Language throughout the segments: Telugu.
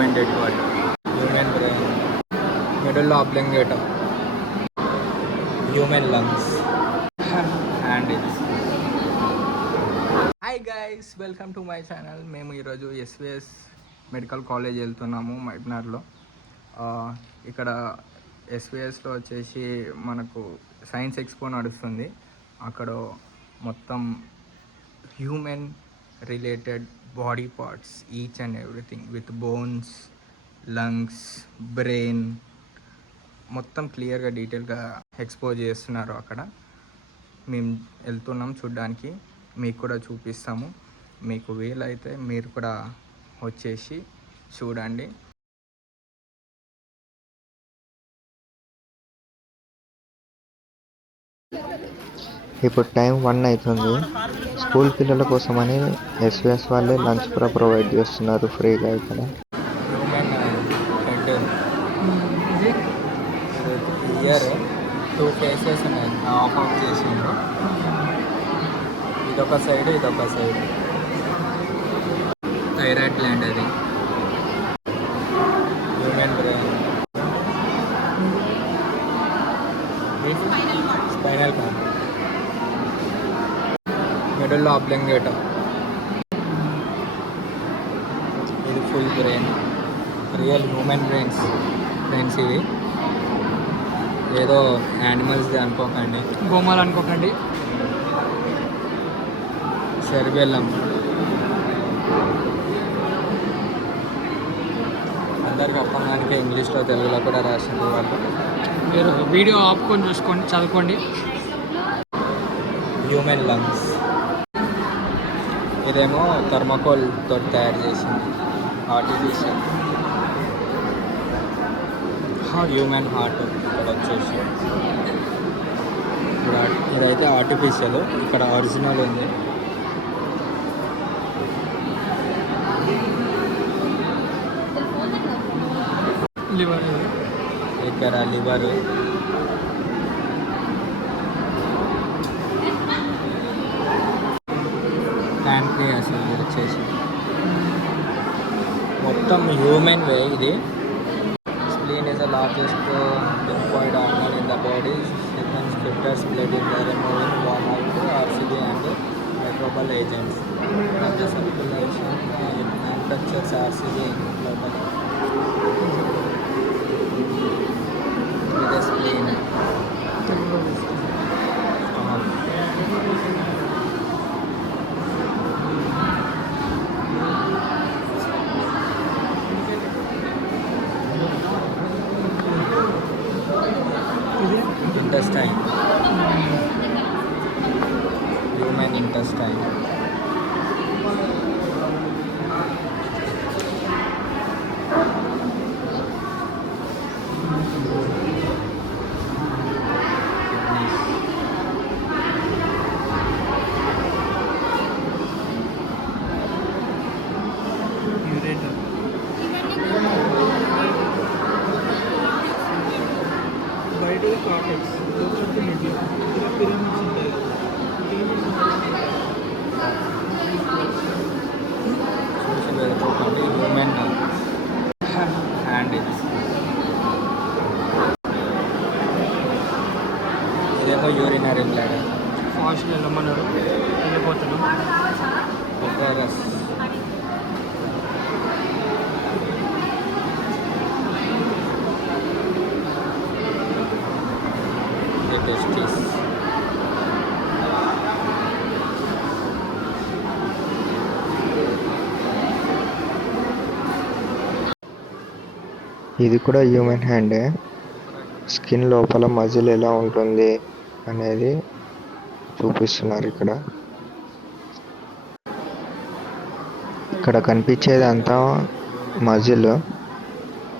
Human dead body, human brain, medulla oblongata, human lungs, and ఇది. Hi guys, welcome to my channel. మేము ఈరోజు ఎస్విఎస్ మెడికల్ కాలేజ్ వెళ్తున్నాము మైబ్నార్లో. ఇక్కడ ఎస్విఎస్లో వచ్చేసి మనకు సైన్స్ ఎక్స్పో నడుస్తుంది. అక్కడ మొత్తం human related body parts, each and everything with bones, lungs, brain మొత్తం క్లియర్గా డీటెయిల్గా ఎక్స్పోజ్ చేస్తున్నారు. అక్కడ మేము వెళ్తున్నాం చూడ్డానికి, మీకు కూడా చూపిస్తాము. మీకు వీలైతే మీరు కూడా వచ్చేసి చూడండి. ఇప్పుడు టైం 1 అవుతుంది. స్కూల్ పిల్లల కోసమని ఎస్విఎస్ వాళ్ళే లంచ్ కూడా ప్రొవైడ్ చేస్తున్నారు ఫ్రీగా. ఇక్కడ హ్యూమన్ హెడ్, ఇయర్, 2 ఫేసెస్ ఉన్నాయి, ఆఫ్ చేసిండ్రు. ఇదొక సైడ్, ఇదొక సైడ్. థైరాయిడ్ గ్లాండ్ అది. Human brain, spinal cord, medulla oblongata, ఇది full brain. Real human brains ఇవి. ఏదో యానిమల్స్ది అనుకోకండి, బొమ్మలు అనుకోకండి. సెరిబెల్లం. అందరికి అర్థంగానికి ఇంగ్లీష్లో తెలుగులో కూడా రాసింది వాళ్ళు. మీరు వీడియో ఆపుకొని చూసుకోండి, చదువుకోండి. హ్యూమన్ లంగ్స్, ఇదేమో థర్మాకోల్ తోటి తయారు చేసింది, ఆర్టిఫిషియల్. హ్యూమన్ హార్ట్ ఇక్కడ వచ్చేసి, ఇదైతే ఆర్టిఫిషియల్, ఇక్కడ ఒరిజినల్ ఉంది. లివర్, ఇక్కడ లివర్, ప్యాంక్రియాస్ వచ్చేసి మొత్తం హ్యూమన్ వే ఇది. Spleen is the largest lymphoid organ in the body. Second filters blood in the removing warm out RCB and microbial agents from the circulation. It manufactures RCB locally. With a spleen, intestine, human intestine. బయట కార్టెక్స్, పిరమిడ్స్ ఉంటాయి. హ్యూమన్ హ్యాండ్, ఇదేమో యూరినరీ బ్లాడర్. ఫాస్ట్గా వెళ్ళమన్నారు, వెళ్ళిపోతున్నాం. యుటెరస్, టెస్టిస్, ఇది కూడా హ్యూమన్ హ్యాండే. స్కిన్ లోపల మజిల్ ఎలా ఉంటుంది అనేది చూపిస్తున్నారు ఇక్కడ. ఇక్కడ కనిపించేది అంతా మజిల్.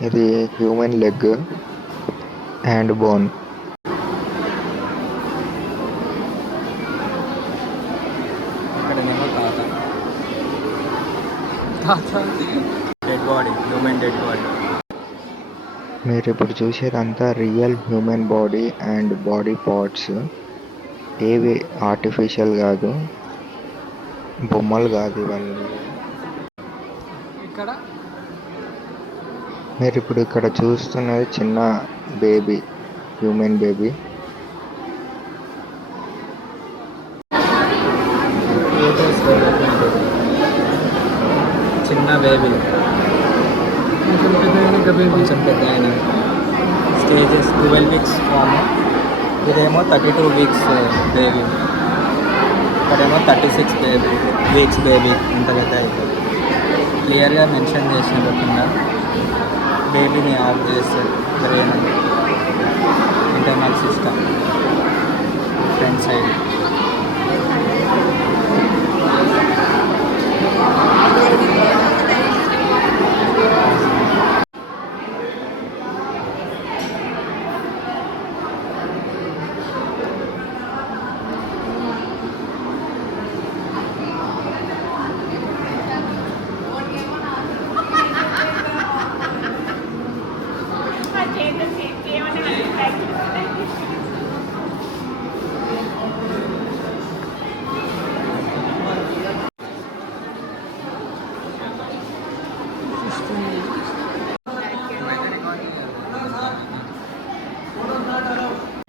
ఇది హ్యూమన్ లెగ్ అండ్ బోన్. ఇక్కడనేమో తాత dead body, human dead body. మీరు ఇప్పుడు చూసేదంతా real human body and body parts. ఏవి ఆర్టిఫిషియల్ కాదు, బొమ్మలు కాదు ఇవన్నీ. ఇక్కడ మీరు ఇప్పుడు ఇక్కడ చూస్తున్నది చిన్న బేబీ, హ్యూమన్ బేబీ. చిన్న బేబీ కొంచెం పెద్ద అయిన స్టేజెస్ 12 వీక్స్ ఫామ్. ఇదేమో 32 వీక్స్ బేబీ, ఇక్కడేమో 36 వీక్స్ బేబీ. ఇంత పెద్ద అయిపోతుంది. క్లియర్గా మెన్షన్ చేసిన కింద బేబీని ఆఫ్ చేస్తారు. Brain internal system front side.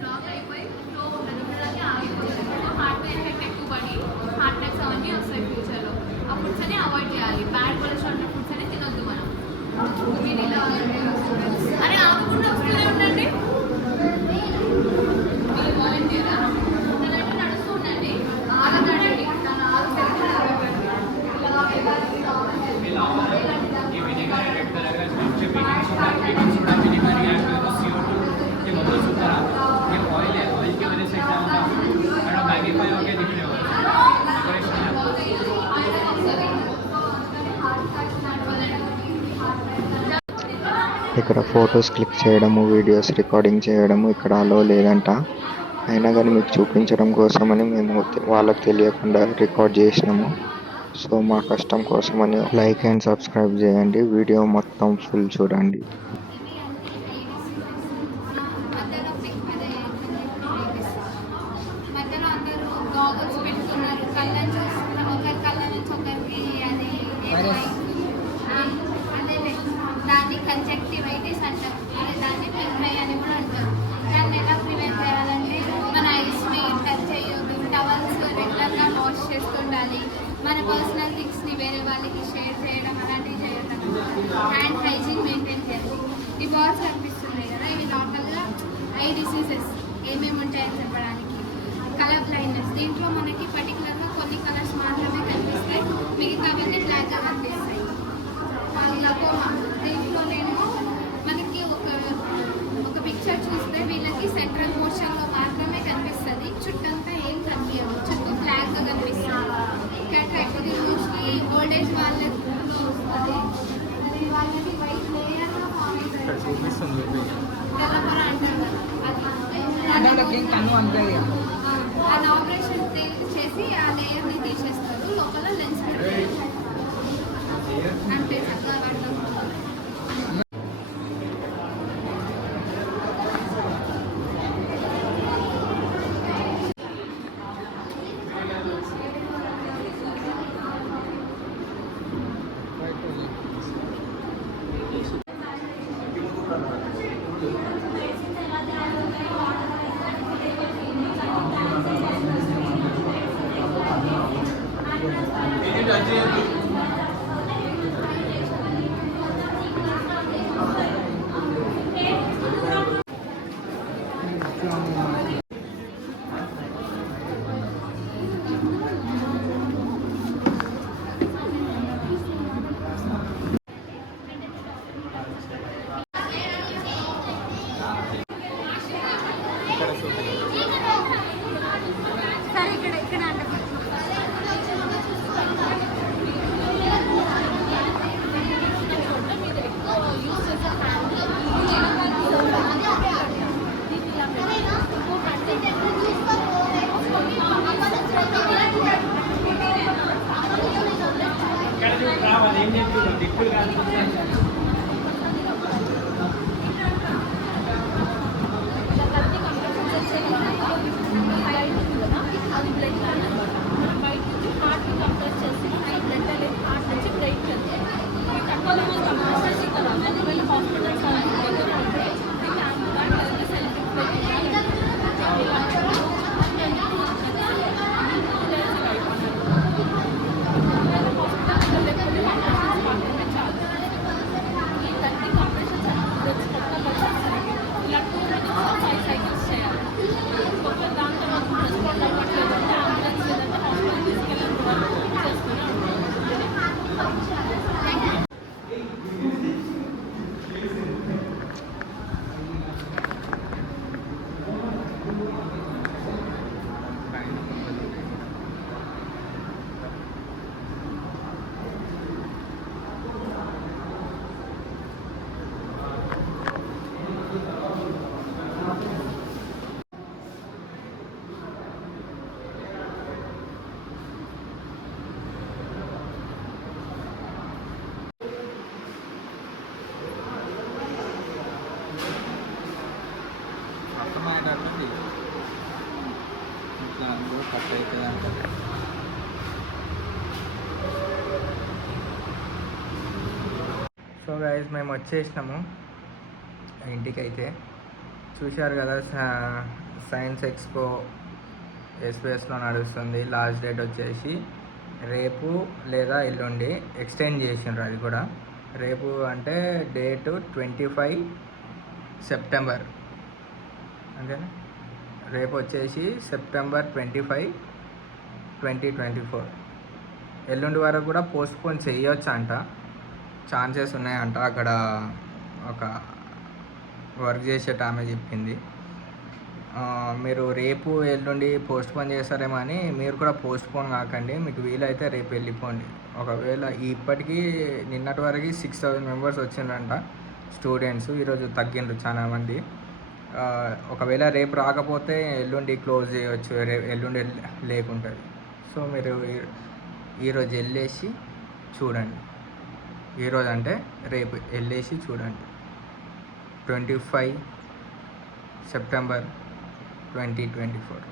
Block అయిపోయి ఫ్లో ఉండదు, ఉండడానికి ఆగిపోతుంది. హార్ట్ ఎఫెక్ట్ ఎక్కువ పడి హార్ట్ అటాక్స్ అవన్నీ వస్తాయి ఫ్యూచర్లో. ఆ ఫుడ్స్ అని అవాయిడ్ చేయాలి. బ్యాడ్ కొలెస్ట్రాల్ ఉన్న ఫుడ్స్ అని తినొద్దు మనం. మీరు ఇలా అరే ఆగకుండా వస్తూనే ఉండండి. మీరు వాలంటీరా తనంటే నడుస్తూ ఉండండి. ఆగదండి, తను ఆగుతుంది. ఇక్కడ ఫొటోస్ క్లిక్ చేయడము, వీడియోస్ రికార్డింగ్ చేయడము ఇక్కడ అలో లేదంట. అయినా కానీ మీకు చూపించడం కోసమని మేము వాళ్ళకి తెలియకుండా రికార్డ్ చేసినాము. సో మా కష్టం కోసమని లైక్ అండ్ సబ్స్క్రైబ్ చేయండి. వీడియో మొత్తం ఫుల్ చూడండి. మధ్యలో అందరూ గాగుల్స్ పెట్టుకున్నారు. కళ్ళని చూస్తున్నారు. ఒకరి కళ్ళ నుంచి ఒకరికి అది అదే దాన్ని కంజక్టివైటిస్ అంటారు. అదే దాన్ని పిల్మై అని కూడా అంటారు. దాన్ని ఎలా ప్రివెంట్ చేయాలంటే మన ఐస్ని టచ్ చేయొద్దు, టవల్స్ రెగ్యులర్గా వాష్ చేస్తుండాలి, మన పర్సనల్ థింగ్స్ని వేరే వాళ్ళకి షేర్ చేయడం అలాంటివి చేయడం, హ్యాండ్ హైజీన్ మెయింటైన్ చేయాలి. ఈ బాల్స్ కనిపిస్తున్నాయి కదా, ఇవి నార్మల్గా ఐ డిసీజెస్ ఏమేమి ఉంటాయని చెప్పడానికి. కలర్ బ్లైండ్నెస్, దీంట్లో మనకి పర్టికులర్గా కొన్ని కలర్స్ మాత్రమే కనిపిస్తాయి, మిగతావన్నీ బ్లాక్గా కనిపిస్తాయి. గ్లకోమా, దీంట్లోనేమో మనకి ఒక పిక్చర్ చూస్తే వీళ్ళకి సెంట్రల్ పోర్షన్లో మాత్రమే కనిపిస్తుంది, చుట్టంతా ఏం కనిపించదు, చుట్టూ బ్లాక్గా కనిపిస్తుంది. క్యాట్రాక్ట్, ఇది మోస్ట్లీ ఓల్డ్ ఏజ్ వాళ్ళలో వస్తుంది. అది వాళ్ళకి వైట్ లేయర్గా ఫామ్ అవుతుంది, తెల్లపొర అంటారు కదా, అది ఆపరేషన్ చేసి ఆ లేయర్ని తీసేస్తారు, లోపల లెన్స్ పెడతారు. అంటే చక్కగా వాడతాం. సరే ఇక్కడ అంటే అర్థమయ్యేటట్టు ఇట్లా అందులో కట్ అవుతుంది అంటే సో గైస్ మేము వచ్చేసినాము ఇంటికైతే. చూశారు కదా సైన్స్ ఎక్స్పో ఎస్పీఎస్లో నడుస్తుంది. లాస్ట్ డేట్ వచ్చేసి రేపు లేదా ఎల్లుండి ఎక్స్టెండ్ చేసిండ్రు. అది కూడా రేపు అంటే డేటు 25 సెప్టెంబర్ అంతేనా. రేపు వచ్చేసి సెప్టెంబర్ 25, 2024. ఎల్లుండి వరకు కూడా పోస్ట్పోన్ చేయొచ్చు అంట, ఛాన్సెస్ ఉన్నాయంట. అక్కడ ఒక వర్క్ చేసేట ఆమె చెప్పింది. మీరు రేపు ఎల్లుండి పోస్ట్పోన్ చేస్తారేమో అని మీరు కూడా పోస్ట్పోన్ కాకండి, మీకు వీలైతే రేపు వెళ్ళిపోండి. ఒకవేళ ఇప్పటికీ నిన్నటి వరకు 6,000 మెంబర్స్ వచ్చిండ్రంట స్టూడెంట్స్. ఈరోజు తగ్గిండ్రు చాలా మంది. ఒకవేళ రేపు రాకపోతే ఎల్లుండి క్లోజ్ చేయవచ్చు, ఎల్లుండి లేకుంటుంది. సో మీరు ఈరోజు వెళ్ళేసి చూడండి. ఈరోజు అంటే రేపు వెళ్ళేసి చూడండి. 25 సెప్టెంబర్ 2024.